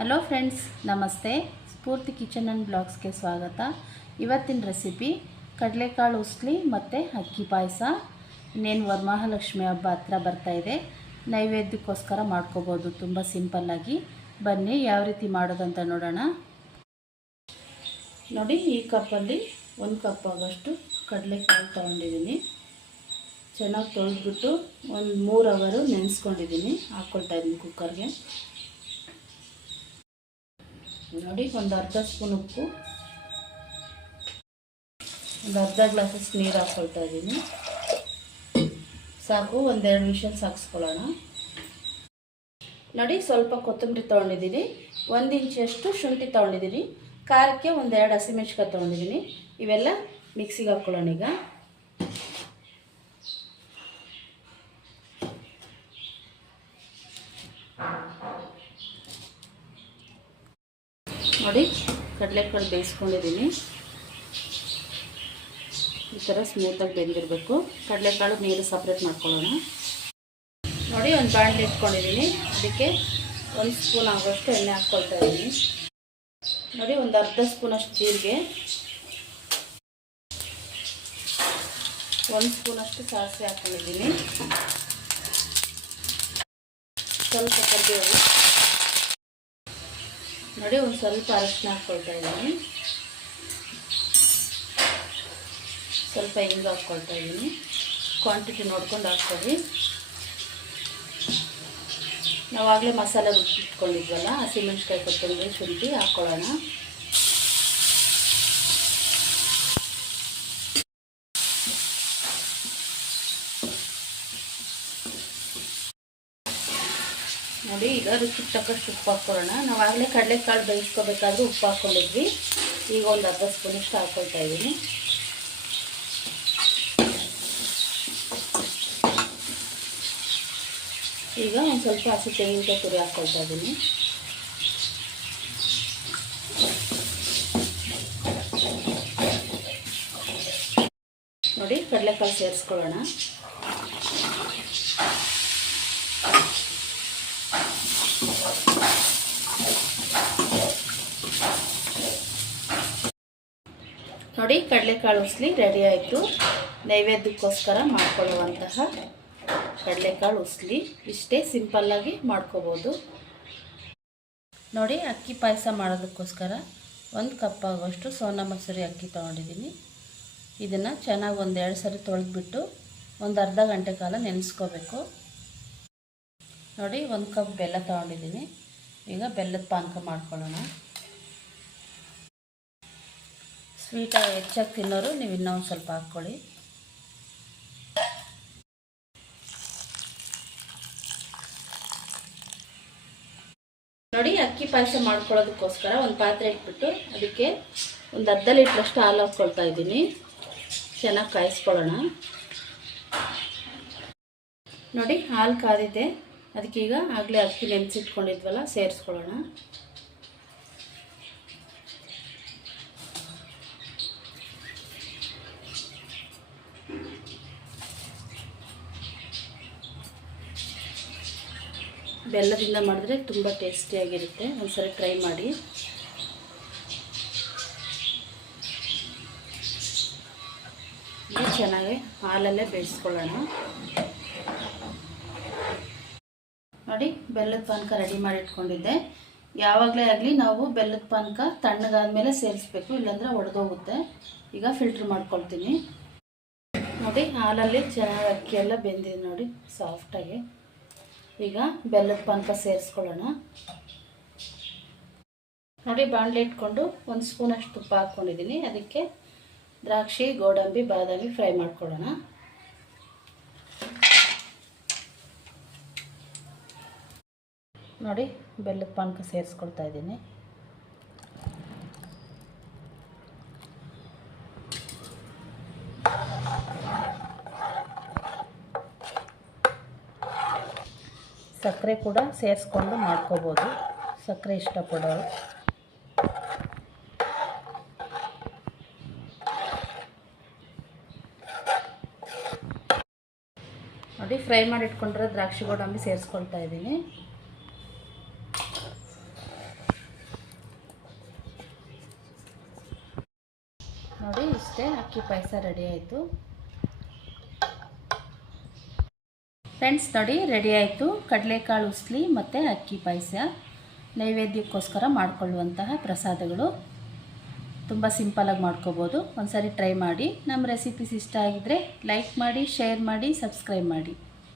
Hello friends, ನಮಸ್ತೆ. ಸ್ಫೂರ್ತಿ kitchen and ಬ್ಲಾಗ್ಸ್ಗೆ ಸ್ವಾಗತ. ಇವತ್ತಿನ ರೆಸಿಪಿ ಕಡಲೆಕಾಳು ಉಸ್ಲಿ ಮತ್ತು ಅಕ್ಕಿ ಪಾಯಸ. ಇನ್ನೇನು ವರಮಹಾಲಕ್ಷ್ಮಿ ಹಬ್ಬ ಹತ್ರ ಬರ್ತಾಯಿದೆ. ನೈವೇದ್ಯಕ್ಕೋಸ್ಕರ ಮಾಡ್ಕೋಬೋದು ತುಂಬ ಸಿಂಪಲ್ಲಾಗಿ. ಬನ್ನಿ ಯಾವ ರೀತಿ ಮಾಡೋದಂತ ನೋಡೋಣ. ನೋಡಿ, ಈ ಕಪ್ಪಲ್ಲಿ 1 ಕಪ್ ಆಗೋಷ್ಟು ಕಡಲೆಕಾಳು ತೊಗೊಂಡಿದ್ದೀನಿ. ಚೆನ್ನಾಗಿ ತೊಳೆದ್ಬಿಟ್ಟು ಒಂದು 3 ಅವರು ನೆನೆಸ್ಕೊಂಡಿದ್ದೀನಿ. ಹಾಕ್ಕೊಳ್ತಾಯಿದ್ದೀನಿ ಕುಕ್ಕರ್ಗೆ. ನೋಡಿ, ಒಂದು ಅರ್ಧ ಸ್ಪೂನ್ ಉಪ್ಪು, ಒಂದು ಅರ್ಧ ಗ್ಲಾಸಷ್ಟು ನೀರು ಹಾಕ್ಕೊಳ್ತಾ ಇದ್ದೀನಿ. ಸಾಕು, 1-2 ವಿಷಲ್ ಸಾಗಿಸ್ಕೊಳ್ಳೋಣ. ನೋಡಿ, ಸ್ವಲ್ಪ ಕೊತ್ತಂಬರಿ ತೊಗೊಂಡಿದ್ದೀನಿ, 1 ಇಂಚಷ್ಟು ಶುಂಠಿ ತೊಗೊಂಡಿದ್ದೀನಿ, ಖಾರಕ್ಕೆ 1-2 ಹಸಿಮೆಣ್ಸಿಕಾಯಿ ತೊಗೊಂಡಿದ್ದೀನಿ. ಇವೆಲ್ಲ ಮಿಕ್ಸಿಗೆ ಹಾಕ್ಕೊಳ್ಳೋಣ. ಈಗ ನೋಡಿ, ಕಡಲೆಕಾಳು ಬೇಯಿಸ್ಕೊಂಡಿದ್ದೀನಿ. ಈ ಥರ ಸ್ಮೂತಾಗಿ ಬೆಂದಿರಬೇಕು. ಕಡಲೆಕಾಳು ನೀರು ಸಪ್ರೇಟ್ ಮಾಡ್ಕೊಳ್ಳೋಣ. ನೋಡಿ, ಒಂದು ಬಾಣಲೆ ಇಟ್ಕೊಂಡಿದ್ದೀನಿ. ಅದಕ್ಕೆ 1 ಸ್ಪೂನ್ ಆಗೋಷ್ಟು ಎಣ್ಣೆ ಹಾಕ್ಕೊಳ್ತಾ ಇದ್ದೀನಿ. ನೋಡಿ, ಒಂದು ಅರ್ಧ ಸ್ಪೂನಷ್ಟು ಜೀರಿಗೆ, 1 ಸ್ಪೂನಷ್ಟು ಸಾಸಿವೆ ಹಾಕ್ಕೊಂಡಿದ್ದೀನಿ. ಸ್ವಲ್ಪ ಕರಿಬೇವು, ನೋಡಿ, ಒಂದು ಸ್ವಲ್ಪ ಅರಶಿನ ಹಾಕ್ಕೊಳ್ತಾ ಇದ್ದೀನಿ. ಸ್ವಲ್ಪ ಹಿಂಗೆ ಹಾಕ್ಕೊಳ್ತಾ ಇದ್ದೀನಿ. ಕ್ವಾಂಟಿಟಿ ನೋಡ್ಕೊಂಡು ಹಾಕ್ಕೊಳ್ಳಿ. ನಾವಾಗಲೇ ಮಸಾಲೆ ರುಬ್ಬಿಟ್ಕೊಂಡಿದ್ವಲ್ಲ, ಹಸಿಮೆಣ್ಸಿಕಾಯಿ, ಕೊತ್ತಂಬರಿ, ಶುಂಠಿ ಹಾಕ್ಕೊಳ್ಳೋಣ. ನೋಡಿ, ಈಗ ರುಚಿಗೆ ತಕ್ಕಷ್ಟು ಉಪ್ಪು ಹಾಕ್ಕೊಳ್ಳೋಣ. ನಾವಾಗಲೇ ಕಡಲೆಕಾಳು ಬೇಯಿಸ್ಕೋಬೇಕಾದ್ರೂ ಉಪ್ಪು ಹಾಕ್ಕೊಂಡಿದ್ವಿ. ಈಗ ಒಂದು ಅರ್ಧ ಸ್ಪೂನಷ್ಟು ಹಾಕ್ಕೊಳ್ತಾ ಇದ್ದೀನಿ. ಈಗ ಒಂದು ಸ್ವಲ್ಪ ಹಸಿ ತೆಂಗಿನಕಾಯಿ ತುರಿ ಹಾಕ್ಕೊಳ್ತಾ ಇದ್ದೀನಿ. ನೋಡಿ, ಕಡಲೆಕಾಳು ಸೇರಿಸ್ಕೊಳ್ಳೋಣ. ನೋಡಿ, ಕಡಲೆಕಾಳು ಉಸ್ಲಿ ರೆಡಿ ಆಯಿತು. ನೈವೇದ್ಯಕ್ಕೋಸ್ಕರ ಮಾಡ್ಕೊಳ್ಳುವಂತಹ ಕಡಲೆಕಾಳು ಉಸ್ಲಿ ಇಷ್ಟೇ ಸಿಂಪಲ್ಲಾಗಿ ಮಾಡ್ಕೋಬೋದು. ನೋಡಿ, ಅಕ್ಕಿ ಪಾಯಸ ಮಾಡೋದಕ್ಕೋಸ್ಕರ 1 ಕಪ್ ಆಗೋಷ್ಟು ಸೋನಾ ಮಸೂರಿ ಅಕ್ಕಿ ತೊಗೊಂಡಿದ್ದೀನಿ. ಇದನ್ನು ಚೆನ್ನಾಗಿ 1-2 ಸರಿ ತೊಳೆದ್ಬಿಟ್ಟು ಒಂದು ಅರ್ಧ ಗಂಟೆ ಕಾಲ ನೆನೆಸ್ಕೋಬೇಕು. ನೋಡಿ, 1 ಕಪ್ ಬೆಲ್ಲ ತೊಗೊಂಡಿದ್ದೀನಿ. ಈಗ ಬೆಲ್ಲದ ಪಾನಕ ಮಾಡ್ಕೊಳ್ಳೋಣ. ಸ್ವೀಟಾಗಿ ಹೆಚ್ಚಾಗಿ ತಿನ್ನೋರು ನೀವು ಇನ್ನೂ ಒಂದು ಸ್ವಲ್ಪ ಹಾಕ್ಕೊಳ್ಳಿ. ನೋಡಿ, ಅಕ್ಕಿ ಪಾಯಸ ಮಾಡ್ಕೊಳ್ಳೋದಕ್ಕೋಸ್ಕರ ಒಂದು ಪಾತ್ರೆ ಇಟ್ಬಿಟ್ಟು ಅದಕ್ಕೆ ಒಂದು ಅರ್ಧ ಲೀಟ್ರಷ್ಟು ಹಾಲು ಹಾಕ್ಕೊಳ್ತಾ ಇದ್ದೀನಿ. ಚೆನ್ನಾಗಿ ಕಾಯಿಸ್ಕೊಳ್ಳೋಣ. ನೋಡಿ, ಹಾಲು ಕಾದಿದೆ. ಅದಕ್ಕೀಗ ಆಗಲೇ ಅಕ್ಕಿ ನೆನೆಸಿಟ್ಕೊಂಡಿದ್ವಲ್ಲ, ಸೇರಿಸ್ಕೊಳ್ಳೋಣ. ಬೆಲ್ಲದಿಂದ ಮಾಡಿದ್ರೆ ತುಂಬ ಟೇಸ್ಟಿಯಾಗಿರುತ್ತೆ. ಒಂದ್ಸರಿ ಟ್ರೈ ಮಾಡಿ. ಚೆನ್ನಾಗಿ ಹಾಲಲ್ಲೇ ಬೇಯಿಸ್ಕೊಳ್ಳೋಣ. ನೋಡಿ, ಬೆಲ್ಲದ ಪಾನಕ ರೆಡಿ ಮಾಡಿ ಇಟ್ಕೊಂಡಿದ್ದೆ. ಯಾವಾಗಲೇ ಆಗಲಿ ನಾವು ಬೆಲ್ಲದ ಪಾನಕ ತಣ್ಣಗಾದ್ಮೇಲೆ ಸೇರಿಸ್ಬೇಕು, ಇಲ್ಲಾಂದರೆ ಒಡೆದೋಗುತ್ತೆ. ಈಗ ಫಿಲ್ಟ್ರ್ ಮಾಡ್ಕೊಳ್ತೀನಿ. ನೋಡಿ, ಹಾಲಲ್ಲಿ ಚೆನ್ನಾಗಿ ಅಕ್ಕಿ ಎಲ್ಲ ಬೆಂದಿದೆ. ನೋಡಿ, ಸಾಫ್ಟಾಗಿ. ಈಗ ಬೆಲ್ಲದ ಪಾನಕ ಸೇರಿಸ್ಕೊಳ್ಳೋಣ. ನೋಡಿ, ಬಾಣಲೆ ಇಟ್ಕೊಂಡು 1 ಸ್ಪೂನಷ್ಟು ತುಪ್ಪ ಹಾಕ್ಕೊಂಡಿದ್ದೀನಿ. ಅದಕ್ಕೆ ದ್ರಾಕ್ಷಿ, ಗೋಡಂಬಿ, ಬಾದಾಮಿ ಫ್ರೈ ಮಾಡ್ಕೊಳ್ಳೋಣ. ನೋಡಿ, ಬೆಲ್ಲದ ಪಾನಕ ಸೇರಿಸ್ಕೊಳ್ತಾ ಇದ್ದೀನಿ. ಸಕ್ಕರೆ ಕೂಡ ಸೇರಿಸ್ಕೊಂಡು ಮಾಡ್ಕೋಬೋದು, ಸಕ್ಕರೆ ಇಷ್ಟಪಡೋರು. ನೋಡಿ ಫ್ರೈ ಮಾಡಿ ಇಟ್ಕೊಂಡಿರೋ ದ್ರಾಕ್ಷಿ ಗೋಡಂಬಿ ಸೇರಿಸ್ಕೊಳ್ತಾ ಇದ್ದೀನಿ. ನೋಡಿ ಇಷ್ಟೇ ಅಕ್ಕಿ ಪಾಯಸ ರೆಡಿ ಆಯಿತು ಫ್ರೆಂಡ್ಸ್. ನೋಡಿ ರೆಡಿ ಆಯಿತು ಕಡಲೆಕಾಳು ಉಸ್ಲಿ ಮತ್ತು ಅಕ್ಕಿ ಪಾಯಸ. ನೈವೇದ್ಯಕ್ಕೋಸ್ಕರ ಮಾಡಿಕೊಳ್ಳುವಂತಹ ಪ್ರಸಾದಗಳು. ತುಂಬ ಸಿಂಪಲಾಗಿ ಮಾಡ್ಕೋಬೋದು. ಒಂದು ಸಾರಿ ಟ್ರೈ ಮಾಡಿ. ನಮ್ಮ ರೆಸಿಪೀಸ್ ಇಷ್ಟ ಆಗಿದ್ದರೆ ಲೈಕ್ ಮಾಡಿ, ಶೇರ್ ಮಾಡಿ, ಸಬ್ಸ್ಕ್ರೈಬ್ ಮಾಡಿ.